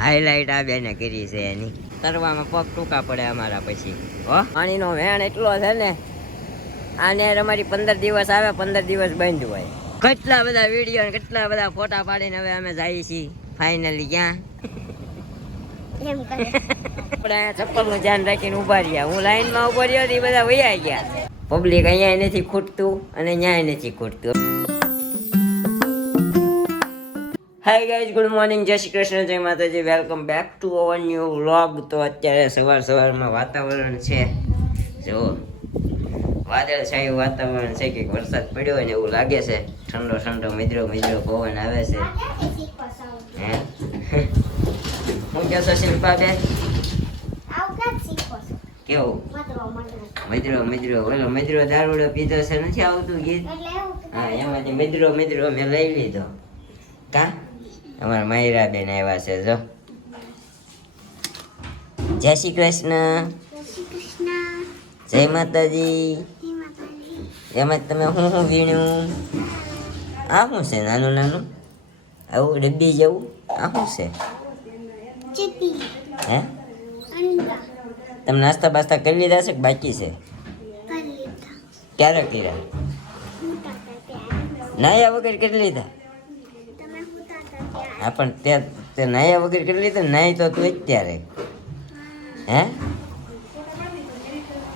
Highlight આ બેને કરી છે એની. તરવામાં પગ ટૂંકા પડે અમારા પછી. હો પાણીનો વેણ એટલો છે ને, આને અમારી 15 દિવસ આવે, 15 દિવસ બંધ હોય. કેટલા બધા વિડીયો ને કેટલા બધા ફોટા પાડીને હવે અમે જઈએ છીએ ફાઇનલી. ક્યાં આપણે ચપ્પલ નું ધ્યાન રાખીને ઉભા રહ્યા. હું લાઈન માં ઉભો રહ્યો, એ બધા વૈયા ગયા. પબ્લિક અહીંયા નથી ખૂટતું અને ન્યાય નથી ખૂટતું. હાય ગાઈઝ, ગુડ મોર્નિંગ, જય શ્રી કૃષ્ણ, જય માતાજી, welcome back to our new vlog. તો અત્યારે સવારમાં વાતાવરણ છે, જો વાદળછાયું વાતાવરણ છે, કે વરસાદ પડ્યો હોય ને એવું લાગે છે. ઠંડો ઠંડો મિદ્રો પવન આવે છે. હે હું કહો છો શિલ્પાબેન? કેવું મિદ્રો ઓલો મિદ્રો દારૂડો પીધો છે, નથી આવતું ગીત? હા, એમાંથી મિદ્રો મેં લઈ લીધો. કા અમારા માયરાબેન આવ્યા છે, જો. જય શ્રી કૃષ્ણ, જય માતાજી. એમાં તમે હું વીણ્યું? આ શું છે? નાનું નાનું આવું ડબ્બી જેવું આ શું છે? હે તમે નાસ્તા બાસ્તા કરી લીધા છે કે બાકી છે? ક્યારે કર્યા? નાયા વગર કરી લીધા? હા, પણ તે નાયા વગર કરી લીધા? નાઈ તો તું અત્યારે. હે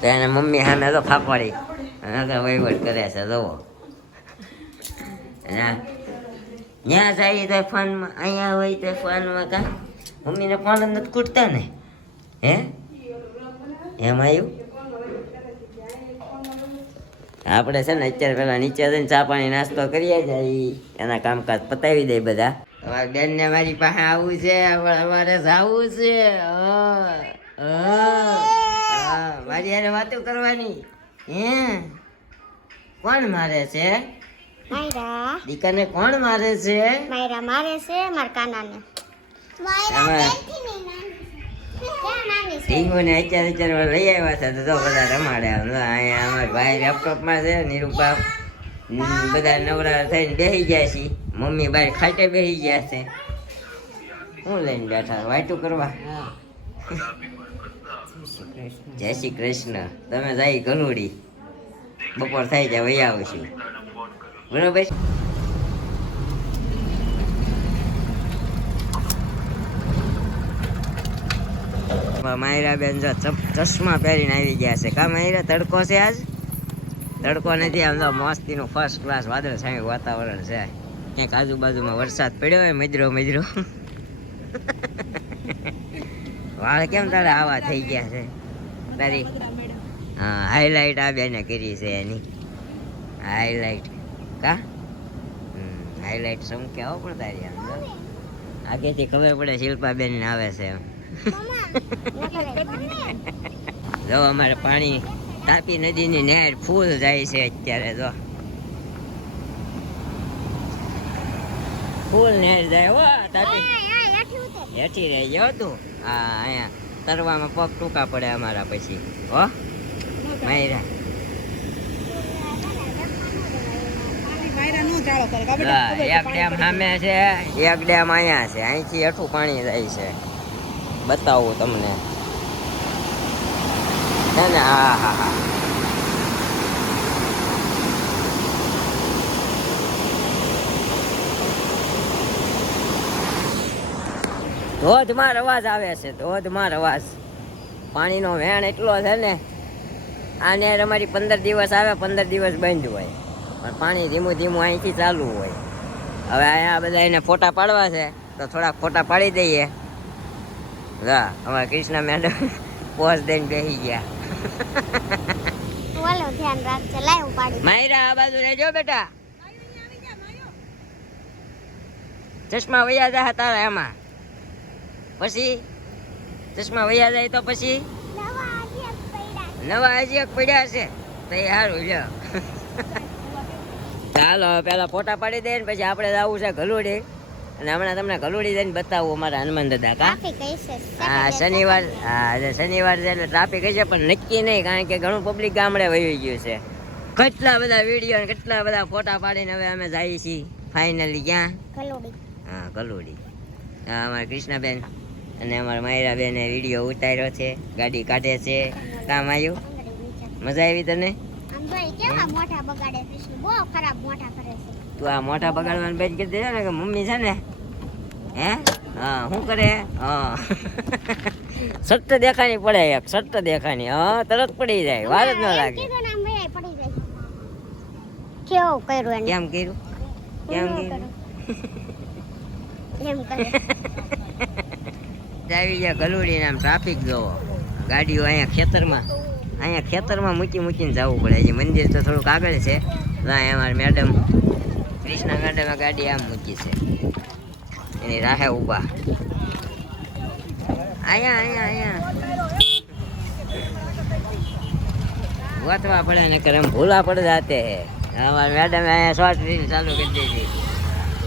તો એને મમ્મી સામે તો ફાફડી વહીવટ કરે છે, જુઓ. ત્યાં જાય તો ફોનમાં, અહીંયા હોય તો ફોનમાં. કા મમ્મીને ફોન જ નથી ખૂટતા ને? હે એમ આવ્યું? આપણે છે ને અત્યારે પેલા નીચે જઈને ચા પાણી નાસ્તો કરીએ જાય, એના કામકાજ પતાવી દે બધા. અમારી બેન ને મારી પાસે આવું છે, અમારે જવું છે. મારી યાર વાતો કરવાની. હે કોણ મારે છે? દીકાને કોણ મારે છે? માયરા મારે છે માર કાનાને. ઢીંગોને અત્યારે લઈ આવ્યા છે, તો બધા રમાડે. અહીંયા અમારા ભાઈ લેપટોપમાં છે, નિરૂપા બધા નવરા થઈને બેસી ગયા છે. મમ્મી બહાર ખાટે બેસી ગયા છે. હું લઈને બેઠા વાયટું કરવા. જય શ્રી કૃષ્ણ. તમે જાય ગલુડી, બપોર થાય જાય વહી આવશું, બરોબર? માયરા બેન જો ચશ્મા પહેરીને આવી ગયા છે. કા માયરા, તડકો છે આજ? તડકો નથી, આમ તો મસ્તીનું ફર્સ્ટ ક્લાસ વાદળ છાયું વાતાવરણ છે. ક્યાંક આજુબાજુમાં વરસાદ પડ્યો હોય, મિદ્રો. વાળ કેમ તારે આવા થઈ ગયા છે તારી? હા, હાઈલાઈટ આ બેને કરી છે એની. હાઈલાઈટ કા હાઈલાઈટ સમકે આવો પણ તારી આમ આગેથી ખબર પડે શિલ્પાબેન ને આવે છે એમ. જો અમારે પાણી તાપી નદીની નહેર ફૂલ જાય છે અત્યારે. જો ફૂલ નહેર જાય. હો તાપી હેઠી રહી જાવ તું. હા, અહીંયા તરવામાં પગ ટૂંકા પડે અમારા પછી. હો માયરા, એક ડેમ સામે છે, એક ડેમ અહીંયા છે. અહીંથી હેઠું પાણી જાય છે, બતાવું તમને. છે ને? હા હા હા, ધોધમાર અવાજ આવે છે, ધોધમાર અવાજ. પાણીનો વેણ એટલો છે ને, આને અમારી 15 દિવસ આવે, 15 દિવસ બંધ હોય, પણ પાણી ધીમું ધીમું અહીંથી ચાલુ હોય. હવે અહીંયા બધા એને ફોટા પાડવા છે, તો થોડાક ફોટા પાડી દઈએ. હા, અમારા કૃષ્ણ મેડમ પોઝ દઈને બેસી ગયા. માયરા આ બાજુ રહેજો બેટા, ચશ્મા વૈયા જાય તારા. એમાં પછી ચશ્મા વૈયા જાય તો પછી નવા હજી એક પડ્યા છે, તો એ સારું લ્યો. ચાલો પેલા ફોટા પાડી દે ને પછી આપણે જવું છે ગલુડી. અને હમણાં તમને ગલુડી જઈને બતાવું અમારા હનુમાન દાદા. કા હા, શનિવાર. હા, શનિવાર છે એટલે ટ્રાફિક હશે, પણ નક્કી નહીં, કારણ કે ઘણું પબ્લિક ગામડે વહી ગયું છે. કેટલા બધા વિડીયો ને કેટલા બધા ફોટા પાડીને હવે અમે જઈએ છીએ ફાઇનલી. ક્યાં? ગલુડી. હા, ગલુડી. હા, અમારા કૃષ્ણબેન અને અમારા માયરા બેને વિડીયો ઉતાર્યો છે, ગાડી કાઢે છે. કામ આવ્યું? મજા આવી તને? આમ જોઈ કેવા મોઢા બગાડે કૃષ્ણ, બહુ ખરાબ મોઢા કરે છે. તું આ મોટા બગાડવાનું બેન કરી દેજો ને કે મમ્મી છે ને હે હા શું કરે હા સટ્ટ દેખાની પડે એક સટ્ટ દેખાની હા તરત પડી જાય વાર જ ન લાગે. કીધું ને આમ વહી પડી જાય. કેવું કર્યું એને? કેમ કર્યું? કેમ કર્યું? એમ કરે. આવી ગયા ગલુડી આમ ટ્રાફિક જોવો, ગાડીઓ અહીંયા ખેતરમાં મૂકીને જવું પડે છે. મંદિર તો થોડુંક આગળ છે. અમારી મેડમ કૃષ્ણા મેડમે ગાડી આમ મૂકી છે, એની રાહે ઊભા. અહીંયા ગોતવા પડે ને કરે ભૂલા પડ જાતે હે. અમારી મેડમે અહીંયા શોર્ટ રીલ ચાલુ કરી દીધી.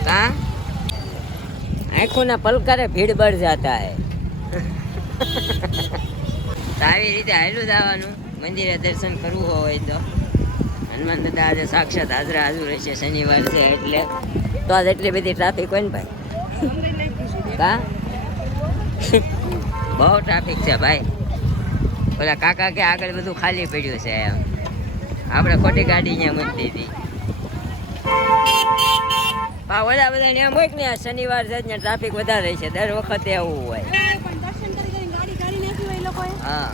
કા આંખોं ના પલકારે ભીડ बढ़ जाता है. તો આવી રીતે હાલું જવાનું મંદિરે દર્શન કરવું હોય તો. હનુમાન દાદા આજે સાક્ષાત હાજરા હાજર રહેશે, શનિવાર છે એટલે તો આજ એટલી બધી ટ્રાફિક હોય ને ભાઈ. કા બહુ ટ્રાફિક છે ભાઈ. ઓલા કાકા કે આગળ બધું ખાલી પડ્યું છે એમ, આપણે ખોટી ગાડી અહીંયા મૂકી દીધી. ઓલા બધા એમ હોય કે ને શનિવાર છે ને ટ્રાફિક વધારે છે, દર વખતે એવું હોય. હા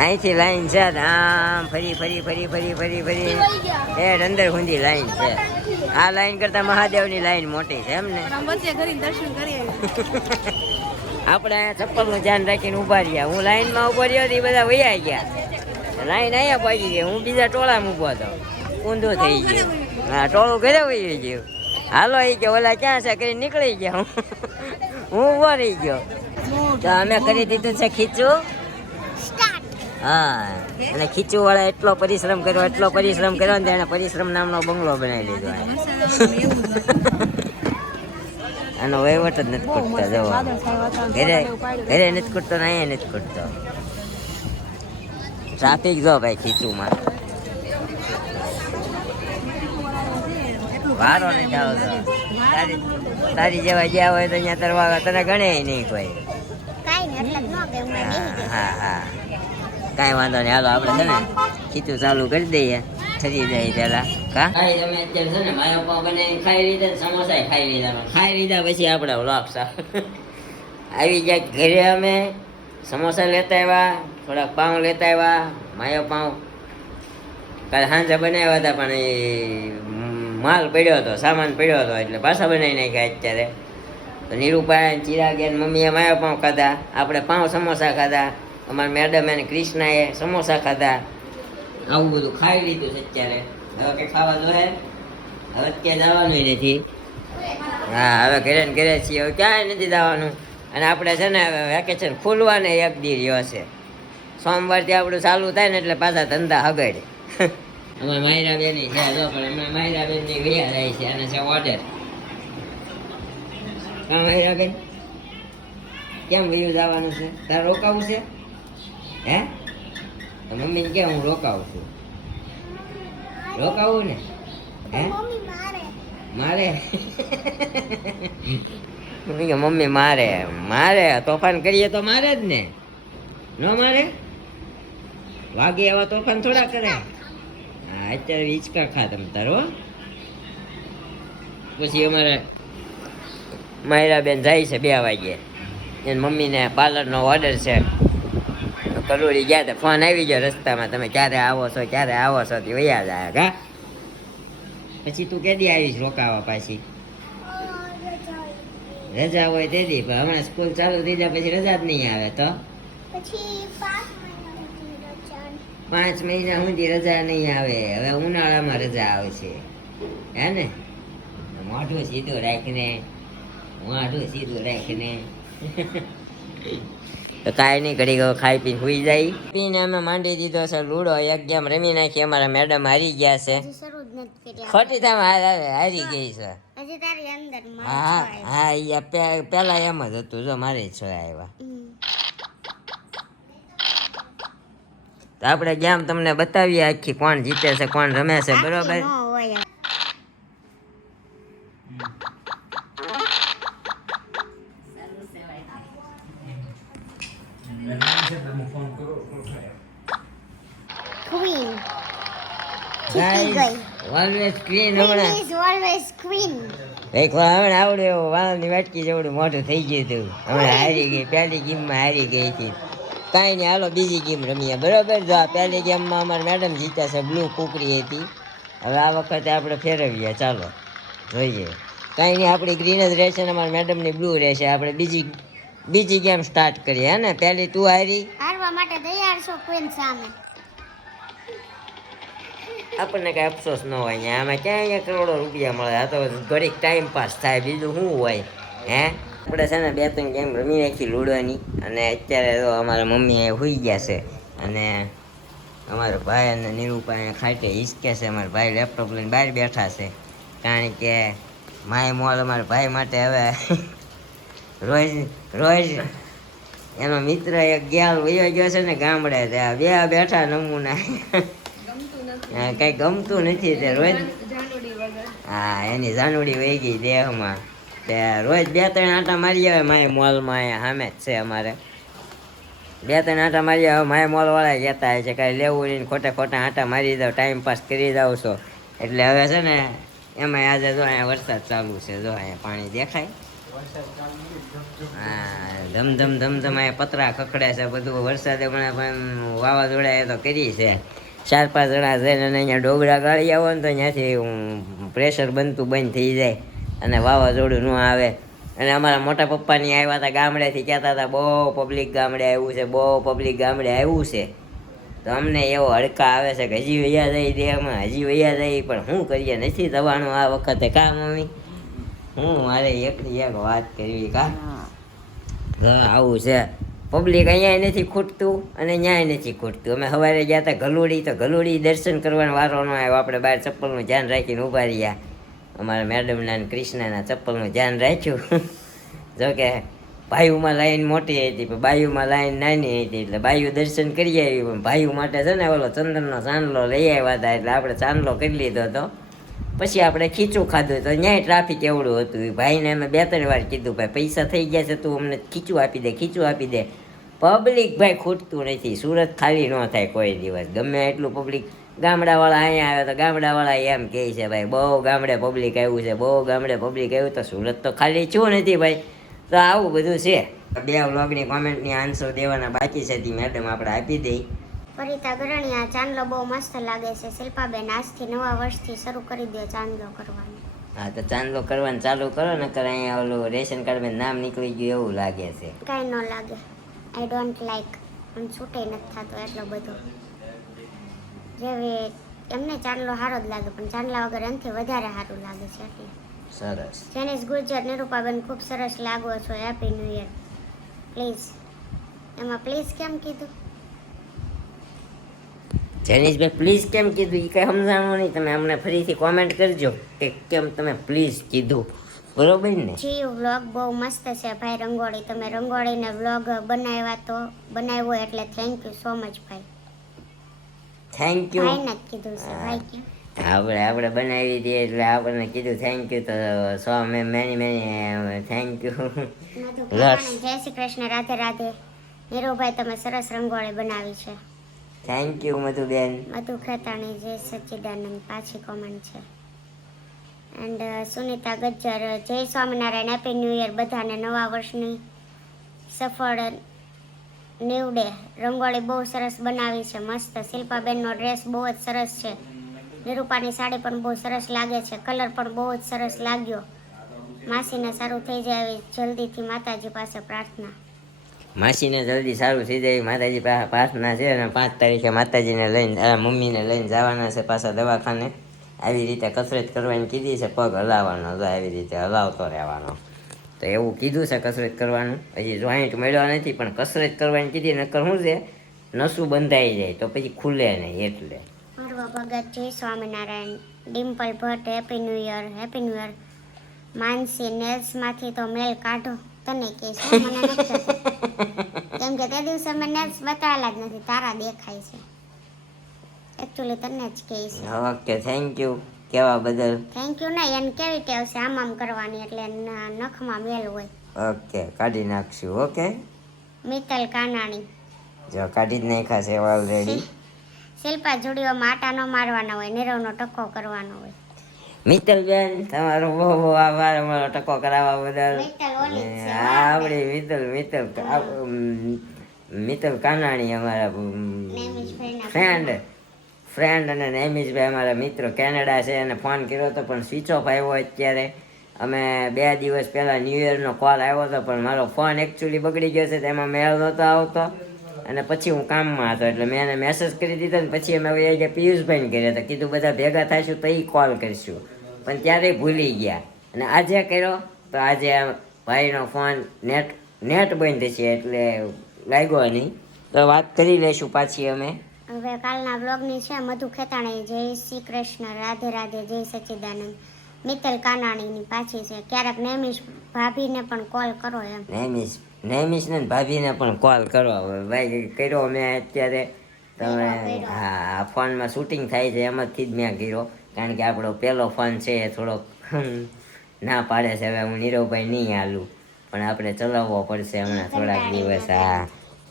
અહીંથી લાઈન છે આમ ફરી એ અંદર સુધી લાઈન છે. આ લાઈન કરતા મહાદેવની લાઈન મોટી છે એમ ને. આપણે અહીંયા ચપ્પલનું ધ્યાન રાખીને ઉભા રહ્યા. હું લાઈનમાં ઉભો રહ્યો એ બધા વૈયા ગયા. લાઈન અહીંયા પહોંચી ગઈ, હું બીજા ટોળામાં ઉભો હતો. ઊંધું થઈ ગયું. હા ટોળું ઘરે વહી ગયું. હાલો એ કે ઓલા ક્યાં છે કરી નીકળી ગયા. હું ઉભો રહી ગયો. તો અમે કરી દીધું છે ખીચું. હા અને ખીચું વાળા એટલો પરિશ્રમ કર્યો ને એને પરિશ્રમ નામનો બંગલો બનાવી લીધો. આનો વહીવટ જ નથી ખૂટતો. જવો ઘરે નથી ખૂટતો ને અહીંયા નથી ખૂટતો. ટ્રાફિક જો ભાઈ ખીચુમાં વારો નહીં જાવ તો. તારી જેવા જ્યાં હોય તો અહીંયા તરવા તને ગણે નહીં કોઈ. હા કાંઈ વાંધો નહીં. હાલો આપણે છે ને ખીચું ચાલુ કરી દઈએ, ઠરી જાય પેલા. તમે અત્યારે છે ને મારા પાવ બનાવીને ખાઈ લીધા, સમોસા ખાઈ લીધા પછી આપણે વ્લોગ આવી ગયા ઘરે. અમે સમોસા લેતા આવ્યા, થોડાક પાઉં લેતા આવ્યા, માયો પાઉં કાલે સાંજે બનાવ્યા હતા પણ એ માલ પડ્યો હતો, સામાન પડ્યો હતો એટલે પાછા બનાવી નાખ્યા અત્યારે. તો નીરુભાઈ ચિરાગ મમ્મીએ માયો પાઉં ખાધા, આપણે પાઉં સમોસા ખાધા, અમારા મેડમ અને કૃષ્ણાએ સમોસા ખાધા. આવું બધું ખાઈ લીધું છે અત્યારે. હવે કંઈ ખાવા જોઈએ? હવે ક્યાં જવાનું નથી. હા હવે ઘરે ને ઘરે છીએ, હવે ક્યાંય નથી જવાનું. અને આપણે છે ને હવે વેકેશન ખુલવાને એક દી રહ્યો છે. સોમવારથી આપણું ચાલુ થાય ને એટલે પાછા ધંધા હગડે. અમારે માયરાબેનની છે જો, પણ હમણાં માયરાબેનની વૈયા રહી છે અને છે ઓર્ડર. હા માયરાબેન કેમ વયું જવાનું છે? તારે રોકાવું છે? હે તો મમ્મીને કે હું રોકાવું છું. રોકાવું ને? હે મારે મમ્મી મારે તોફાન કરીએ તો મારે જ ને, ન મારે? વાગે એવા તોફાન થોડા કરે. હા અત્યારે હિંચકા ખા તમ તારો. પછી અમારે માયરાબેન જાય છે 2 વાગે. એની મમ્મીને પાર્લરનો ઓર્ડર છે. કલોડી ગયા તો ફોન આવી ગયો રસ્તામાં, તમે ક્યારે આવો છો તે વૈયા જાય. કા પછી તું કેદી આવીશ રોકાવા? પાછી રજા હોય તેદી, પણ હમણાં સ્કૂલ ચાલુ થઈ જાય પછી રજા જ નહીં આવે. તો 5 મહિના સુધી રજા નહીં આવે. હવે ઉનાળામાં રજા આવશે હે ને? મોઢું સીધું રાખીને તો કાંઈ નહીં, ઘડી ગયો ખાઈ પીને સુઈ જાય. પીને અમે માંડી દીધો છે લૂડો. એક ગેમ રમી નાખી, અમારા મેડમ હારી ગયા છે. ખોટી થામ હારી ગઈ છે. હા પેલા એમ જ હતું. જો મારે 6 આવ્યા. તો આપણે ગેમ તમને બતાવીએ આખી, કોણ જીતે છે કોણ રમે છે. બરોબર ઠીકી ગઈ. ઓલવેઝ ક્લીન Queen હમણાં is always queen. એક વાર હમણાં આવડે એવું વાળની વાટકી જેવડું મોટું થઈ ગયું હતું હમણાં હારી ગઈ પહેલી ગેમમાં હારી ગઈ હતી કાંઈ નહીં હાલો બીજી ગેમ રમીએ બરોબર જો આ પહેલી ગેમમાં અમારે મેડમ જીત્યા છે બ્લુ કુકરી હતી હવે આ વખતે આપણે ફેરવીએ ચાલો જોઈએ કાંઈ નહીં આપણી ગ્રીન જ રહેશે ને અમારા મેડમની બ્લુ રહેશે આપણે બીજી ગેમ સ્ટાર્ટ કરીએ હે ને પહેલી તું હારી હારવા માટે તૈયાર છો queen સામે. આપણને કાંઈ અફસોસ ન હોય અહીંયા આમાં ક્યાં અહીંયા કરોડો રૂપિયા મળે આ તો ઘડીક ટાઈમ પાસ થાય બીજું શું હોય હે આપણે છે ને 2-3 ગેમ રમી નાખી લૂડવાની અને અત્યારે તો અમારા મમ્મી અહીંયા સૂઈ ગયા છે અને અમારા ભાઈ અને નિરૂપા અહીંયા ખાટે હિંચકે છે અમારા ભાઈ લેપટોપ લઈને બહાર બેઠા છે કારણ કે માય મોલ અમારા ભાઈ માટે હવે રોજ એનો મિત્ર એક ગેલ વયો ગયો છે ને ગામડે ત્યાં બે બેઠા નમૂના કઈ ગમતું નથી તે રોજ હા એની જાનુડી વહી ગઈ દેહમાં તે રોજ 2-3 આંટા મારી આવે માય મોલમાં અહીંયા સામે જ છે અમારે 2-3 આંટા મારી આવે માય મોલ વાળા કહેતા હોય છે કાંઈ લેવું નહીં ખોટા આંટા મારી દઉં ટાઈમ પાસ કરી દઉં છો એટલે હવે છે ને એમાં આજે જો અહીંયા વરસાદ ચાલુ છે જો અહીંયા પાણી દેખાય હા ધમધમ અહીંયા પતરા ખખડે છે બધું વરસાદે પણ વાવાઝોડા એ તો કરી છે 4-5 જણા જઈને અને અહીંયા ડોગરા ગાળી આવો ને તો ત્યાંથી પ્રેશર બનતું બંધ થઈ જાય અને વાવાઝોડું ન આવે અને અમારા મોટા પપ્પાની આવ્યા હતા ગામડેથી કહેતા હતા બહુ પબ્લિક ગામડે આવ્યું છે બહુ પબ્લિક ગામડે આવ્યું છે તો અમને એવો હડકા આવે છે કે હજી વૈયા જાય દેહમાં હજી વૈયા જાય પણ શું કરીએ નથી દવાનું આ વખતે કા મમ્મી હું મારે એકની એક વાત કરવી કા આવું છે પબ્લિક અહીંયા નથી ખૂટતું અને ન્યાય નથી ખૂટતું અમે સવારે ગયા હતા ગલુડી દર્શન કરવાનો વારો ન આવ્યો આપણે બહાર ચપ્પલનું ધ્યાન રાખીને ઊભા રહ્યા અમારા મેડમના અને કૃષ્ણના ચપ્પલનું ધ્યાન રાખ્યું જોકે ભાઈઓમાં લાઈન મોટી હતી પણ બાયુમાં લાઈન નાની હતી એટલે બાયુ દર્શન કરી આવી પણ ભાઈઓ માટે છે ને ઓલો ચંદનનો ચાંદલો લઈ આવ્યા હતા એટલે આપણે ચાંદલો કરી લીધો હતો પછી આપણે ખીચું ખાધું તો ન્યાય ટ્રાફિક એવડું હતું ભાઈને અમે 2-3 વાર કીધું ભાઈ પૈસા થઈ ગયા છે તું અમને ખીચું આપી દે પબ્લિક ભાઈ ખૂટતું નથી સુરત ખાલી ન થાય કોઈ દિવસ ગમે એટલું પબ્લિક ગામડાવાળા અહીંયા આવે તો ગામડાવાળા એમ કહે છે ભાઈ બહુ ગામડે પબ્લિક આવ્યું તો સુરત તો ખાલી શું નથી ભાઈ તો આવું બધું છે 2 વ્લોગની કોમેન્ટની આન્સર દેવાના બાકી છે તે મેડમ આપણે આપી દઈ પરિતા ગરણિયા ચાંદલો બહુ મસ્ત લાગે છે. શિલ્પાબેન આજથી નવા વર્ષથી શરૂ કરી દે ચાંદલો કરવાનું. હા તો ચાંદલો કરવાનું ચાલુ કરો ને કરે અહીંયા ઓલું રેશન કાર્ડમાં નામ નીકળી ગયું એવું લાગે છે કાંઈ ન લાગે. આઈ ડોન્ટ લાઈક પણ છૂટે નથી થતો એટલો બધો જેવી એમને ચાંદલો સારો જ લાગે પણ ચાંદલા વગર એનાથી વધારે સારું લાગે છે એટલે સરસ જેનિસ ગુર્જર નિરૂપાબેન ખૂબ સરસ લાગો છો હેપી ન્યૂ યર પ્લીઝ એમાં પ્લીઝ કેમ કીધું જેનિશભાઈ પ્લીઝ કેમ કીધું એ કંઈ સમજાણું નહીં તમે અમને ફરીથી કોમેન્ટ કરજો કે કેમ તમે પ્લીઝ કીધું બરોબર ને જી વ્લોગ બહુ મસ્ત છે ભાઈ રંગોળી તમે રંગોળીને વ્લોગ બનાવ્યો એટલે થેન્ક યુ સો મચ ભાઈ થેન્ક યુ ભાઈને જ કીધું છે ભાઈ કેમ આપણે બનાવી હતી એટલે આપણને કીધું થેન્ક યુ તો સો મેની થેન્ક યુ મધુ ખેતાણી જય શ્રી કૃષ્ણ રાધે રાધે નીરુભાઈ તમે સરસ રંગોળી બનાવી છે થેન્ક યુ મધુબેન મધુ ખેતાણી જય સચ્ચિદાનંદ પાછી કોમેન્ટ છે એન્ડ સુનિતા ગજ્જર જય સ્વામિનારાયણ હેપી ન્યૂ યર બધાને નવા વર્ષની સફળ નીવડે રંગોળી બહુ સરસ બનાવી છે મસ્ત શિલ્પાબેનનો ડ્રેસ બહુ જ સરસ છે નિરૂપાની સાડી પણ બહુ સરસ લાગે છે કલર પણ બહુ જ સરસ લાગ્યો માસીને સારું થઈ જાય એવી જલ્દીથી માતાજી પાસે પ્રાર્થના માસીને જલ્દી સારું થઈ જાય માતાજી પાસે પ્રાર્થના છે અને 5 તારીખે માતાજીને લઈને મમ્મીને લઈને જવાના છે પાછા દવાખાને આવી રીતે કસરત કરવાની કીધી છે પગ હલાવવાનો તો આવી રીતે હલાવતો રહેવાનો તો એવું કીધું છે કસરત કરવાનું હજી જોઈન્ટ મળ્યો નથી પણ કસરત કરવાની કીધી નકર શું છે નસું બંધાઈ જાય તો પછી ખુલે નહીં એટલે મારવા ભગત જય Swaminarayan Dimple Bhatt happy new year Mansi નેલ્સમાંથી તો મેલ કાઢો તને કહીશ મને નથી થતું. કેમ કે તે દિવસે મેં નેલ્સ બતાવેલા જ નથી તારા દેખાય છે એકચ્યુઅલી તને જ કહીશ ઓકે થેન્ક યુ કેવા બદલ થેન્ક યુ નહીં એને કેવી ટેવ છે આમ કરવાની એટલે નખમાં મેલ હોય ઓકે કાઢી નાખશું ઓકે મિત્તલ કાનાણી જો કાઢી જ નાખ્યા છે ઓલરેડી શિલ્પા જોડીઓમાં આટા ન મારવાના હોય, નીરવનો ટકો કરવાનો હોય. મિત્તલબેન તમારો બહુ બહુ આભાર અમારો ટકો કરાવવા બદલ. મિત્તલ ઓલી જ છે, હા, આપણી મિત્તલ કાનાણી અમારા ફ્રેન્ડ અને નેમિશભાઈ અમારા મિત્રો કેનેડા છે, અને ફોન કર્યો હતો પણ સ્વિચ ઓફ આવ્યો અત્યારે. અમે 2 દિવસ પહેલાં ન્યૂ યરનો કોલ આવ્યો હતો પણ મારો ફોન એકચ્યુઅલી બગડી ગયો છે, તેમાં મેળ નહોતો આવતો અને પછી હું કામમાં હતો એટલે મેં એને મેસેજ કરી દીધો ને પછી અમે એ કે પિયુષભાઈને કર્યા હતા, કીધું બધા ભેગા થઈશું તો એ કોલ કરીશું, પણ ત્યારે ભૂલી ગયા. અને આજે કર્યો તો આજે ભાઈનો ફોન નેટ બંધ છે એટલે લાગ્યો નહીં, તો વાત કરી લઈશું પાછી અમે. હવે કાલના બ્લોગની છે મધુ ખેતાણી, જય શ્રી કૃષ્ણ, રાધે રાધે, જય સચ્ચિદાનંદ. મિત્તલ કાનાણીની પાછી છે. ક્યારેક નેમિશ ભાભીને પણ કોલ કરો એમ. નેમિશને ભાભીને પણ કોલ કરો. ભાઈ કર્યો મેં અત્યારે, તમે હા ફોનમાં શૂટિંગ થાય છે એમાંથી જ મેં કર્યો, કારણ કે આપણો પહેલો ફોન છે એ થોડોક ના પાડે છે. હવે હું નીરવભાઈ નહીં હાલું, પણ આપણે ચલાવવો પડશે હમણાં થોડાક દિવસ. હા,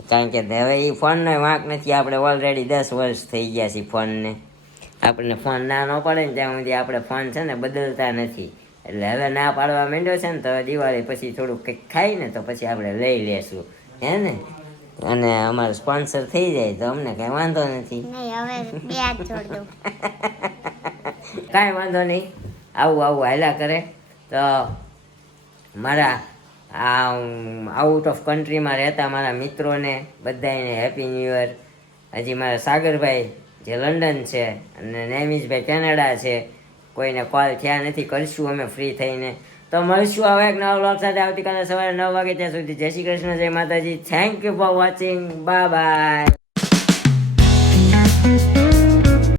કારણ કે હવે એ ફોનનો વાંક નથી, આપણે ઓલરેડી 10 વર્ષ થઈ ગયા છે ફોનને. આપણને ફોન ના ન પડે ને ત્યાં સુધી આપણે ફોન છે ને બદલતા નથી, એટલે હવે ના પાડવા માંડ્યો છે ને તો દિવાળી પછી થોડુંક કંઈક ખાય ને તો પછી આપણે લઈ લેશું, હે ને. અને અમારે સ્પોન્સર થઈ જાય તો અમને કાંઈ વાંધો નથી. કાંઈ વાંધો નહીં, આવું હાલ્યા કરે. તો મારા આઉટ ઓફ કન્ટ્રીમાં રહેતા મારા મિત્રોને બધાને હેપી ન્યૂ યર. હજી મારા સાગરભાઈ જે લંડન છે અને નેમિશભાઈ કેનેડા છે, કોઈને કોલ થયા નથી, કરશું અમે ફ્રી થઈને. તો મળશું હવે એક નવા વ્લોગ સાથે આવતીકાલે સવારે 9 વાગે. ત્યાં સુધી જય શ્રી કૃષ્ણ, જય માતાજી. Thank you for watching, bye bye.